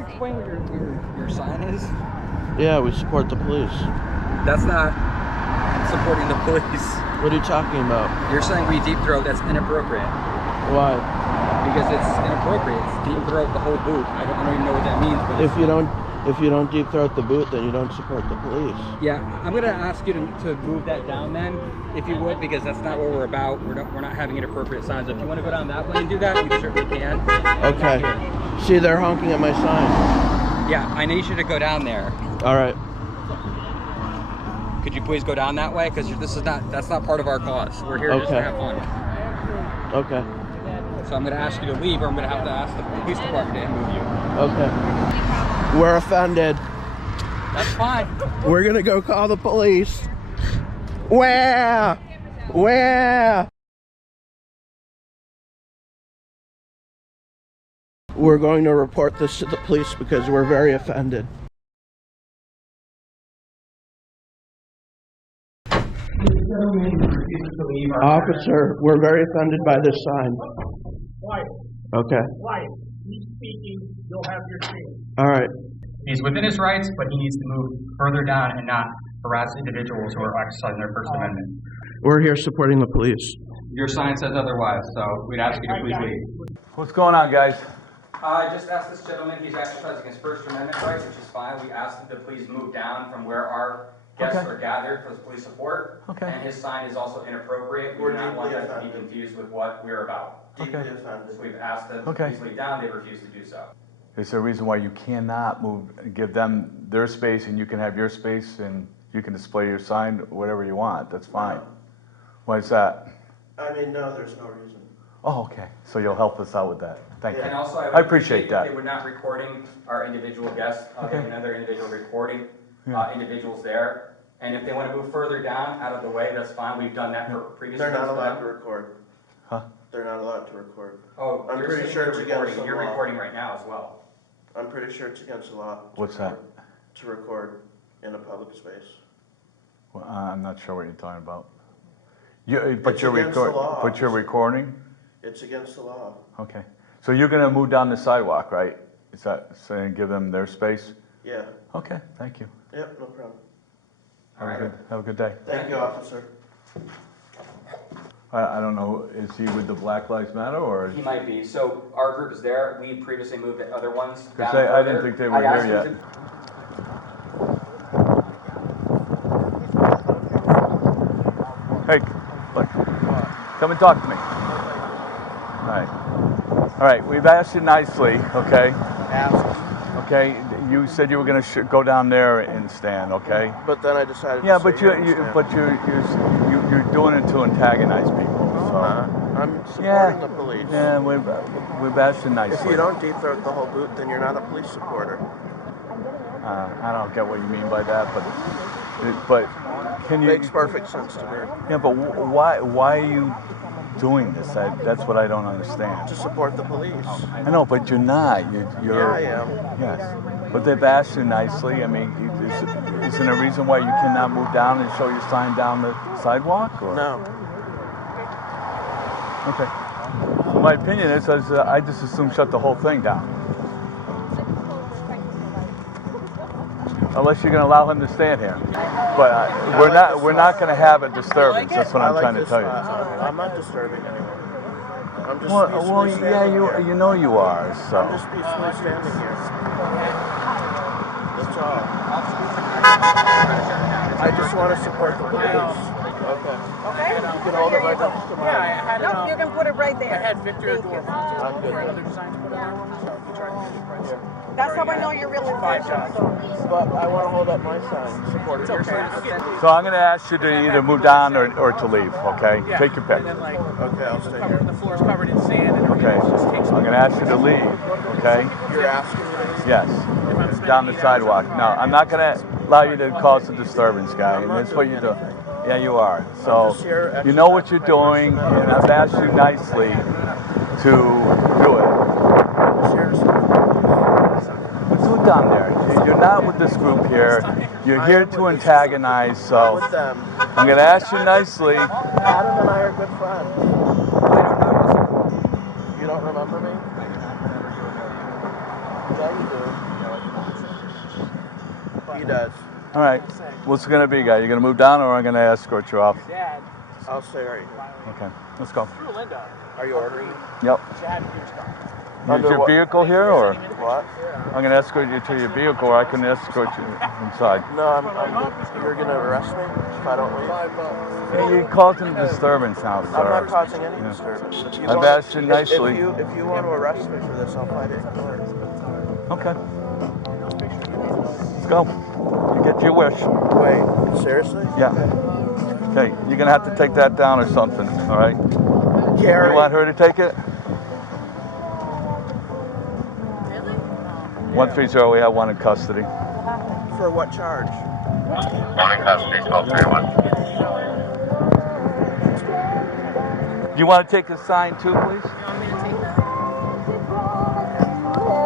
you explain what your sign is? Yeah, we support the police. That's not supporting the police. What are you talking about? You're saying we deep throat, that's inappropriate. Why? Because it's inappropriate. It's deep throat the whole boot. I don't even know what that means. But If you don't deep throat the boot, then you don't support the police. Yeah, I'm gonna ask you to move that down then, if you would, because that's not what we're about. We're not having inappropriate signs. If you want to go down that way and do that, you certainly can. Okay. See, they're honking at my sign. Yeah, I need you to go down there. All right. Could you please go down that way? Because that's not part of our cause. We're here just to have fun. Okay. So I'm going to ask you to leave, or I'm going to have to ask the police department to move you. Okay. We're offended. That's fine. We're gonna go call the police. Where? We're going to report this to the police because we're very offended. Officer, we're very offended by this sign. Quiet. Okay. Quiet. He's speaking. You'll have your chance. All right. He's within his rights, but he needs to move further down and not harass individuals who are exercising their First Amendment. We're here supporting the police. Your sign says otherwise, so we'd ask you to please leave. What's going on, guys? I just asked this gentleman, he's exercising his First Amendment rights, which is fine. We asked him to please move down from where our guests are gathered for the police support. Okay. And his sign is also inappropriate. We do not want that to be confused with what we're about. Deeply offended. So we've asked them to please leave down, they refuse to do so. Is there a reason why you cannot move, give them their space and you can have your space and you can display your sign, whatever you want? That's fine. No. Why is that? I mean, no, there's no reason. Oh, okay. So you'll help us out with that. Thank you. And also, I appreciate that. They were not recording our individual guests. They have another individual recording individuals there. And if they want to move further down, out of the way, that's fine. We've done that for previous. They're not allowed to record. Huh? They're not allowed to record. Oh, I'm pretty sure it's against the You're law. recording right now as well. I'm pretty sure it's against the law. What's that? To record in a public space. Well, I'm not sure what you're talking about. But you're recording? It's against the law. Okay. So you're gonna move down the sidewalk, right? Is that saying give them their space? Yeah. Okay, thank you. Yep, no problem. Have a good day. Thank you, officer. I don't know, is he with the Black Lives Matter or? He might be. So our group is there. We previously moved the other ones down Because I didn't further. think they were here yet. Hey, look, come and talk to me. All right, we've asked you nicely, okay? Okay, you said you were going to go down there and stand, okay? But then I decided. Yeah, to but you're doing it to antagonize people. So. I'm supporting the police. Yeah, we've asked you nicely. If you don't deep throat the whole boot, then you're not a police supporter. I don't get what you mean by that, but can you? Makes perfect sense to me. Yeah, but why are you doing this? That's what I don't understand. To support the police. I know, but you're not. You're. Yeah, I am. Yes, but they've asked you nicely. I mean, isn't there a reason why you cannot move down and show your sign down the sidewalk? Or? No. Okay. So my opinion is, I just assume shut the whole thing down. Unless you're going to allow him to stand here. But we're not going to have a disturbance. That's what I'm trying to tell you. I'm not disturbing anyone. I'm just Well, peacefully yeah, standing here. you know you are. So. I'm just peacefully standing here. That's all. I just want to support the police. Okay. Okay? You can hold it right next to mine. Yeah, I had it. No, you can put it right there. I had Victor Thank do you. a volunteer I'm good. for other signs put on, so he tried to get it right there. That's how I know you're really patient. But I want to hold up my sign. Support your Okay, sign. I'll get So I'm going to ask you to either move down or to leave. Okay. yeah. Take your pick. And then like Okay, I'll stay here. the floor's covered in sand and Okay. everything just takes. I'm going to ask you to leave. Okay. You're asking me to Yes. Down the sidewalk. No, I'm not going to allow you to cause a disturbance, guy. And that's what you do. Yeah, you are. So you know what you're doing, and I've asked you nicely to do it. But do it down there. You're not with this group here. You're here to antagonize. So with them. I'm going to ask you nicely. Adam and I are good friends. You don't remember me? Yeah, you do. He does. All right. What's it gonna be, guy? You gonna move down, or I'm gonna escort you off? Dad, I'll stay right here. Okay. Let's go. through Linda. Are you ordering? Yep. She had to use car. Is Under your what- vehicle here, or What? I'm gonna escort you to your vehicle, or I can escort you inside? No, you're gonna arrest me if I don't leave? Yeah, you're causing a disturbance now, I'm not sir. causing any disturbance. If you I've want- asked you nicely. If you want to arrest me for this, I'll fight it in court. Okay. Let's go. You get your wish. Wait, seriously? Yeah. Okay. You're gonna have to take that down or something. All right. Gary. You want her to take it? Really? 130. We have one in custody. For what charge? One in custody, 1231. Do you want to take a sign too, please? You want me to take that?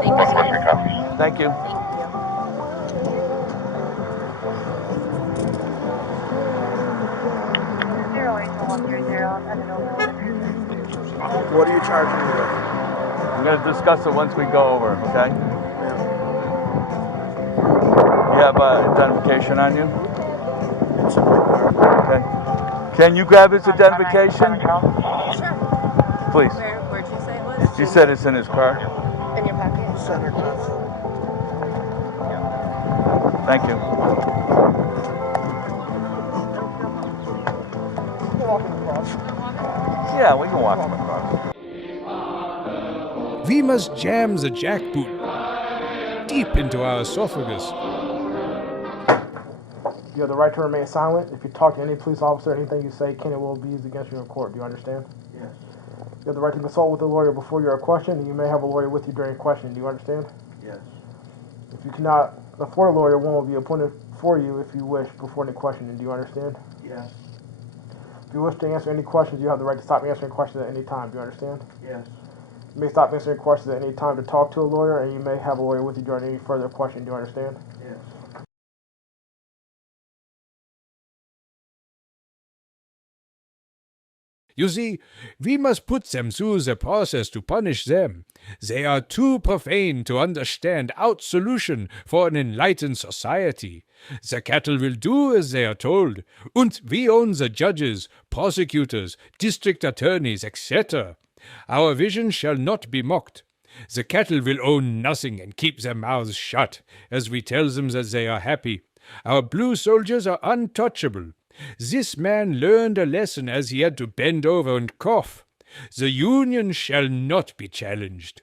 What's your copy? Thank you. What are you charging me with? I'm going to discuss it once we go over, okay? You have identification on you? It's in my car. Okay. Can you grab his identification? Sure. Please. Where'd you say it was? You said it's in his car. In your pocket? Center console. Thank you. Yeah, we can walk him across. We must jam the jackboot deep into our esophagus. You have the right to remain silent. If you talk to any police officer, anything you say can and will be used against you in court. Do you understand? Yes. You have the right to consult with a lawyer before you are questioned, and you may have a lawyer with you during questioning. Do you understand? Yes. If you cannot afford a lawyer, one will be appointed for you if you wish before any questioning. Do you understand? Yes. If you wish to answer any questions, you have the right to stop answering questions at any time. Do you understand? Yes. You may stop answering questions at any time to talk to a lawyer, and you may have a lawyer with you during any further questioning. Do you understand? Yes. You see, we must put them through the process to punish them. They are too profane to understand our solution for an enlightened society. The cattle will do as they are told, and we own the judges, prosecutors, district attorneys, etc. Our vision shall not be mocked. The cattle will own nothing and keep their mouths shut, as we tell them that they are happy. Our blue soldiers are untouchable. This man learned a lesson as he had to bend over and cough. The Union shall not be challenged.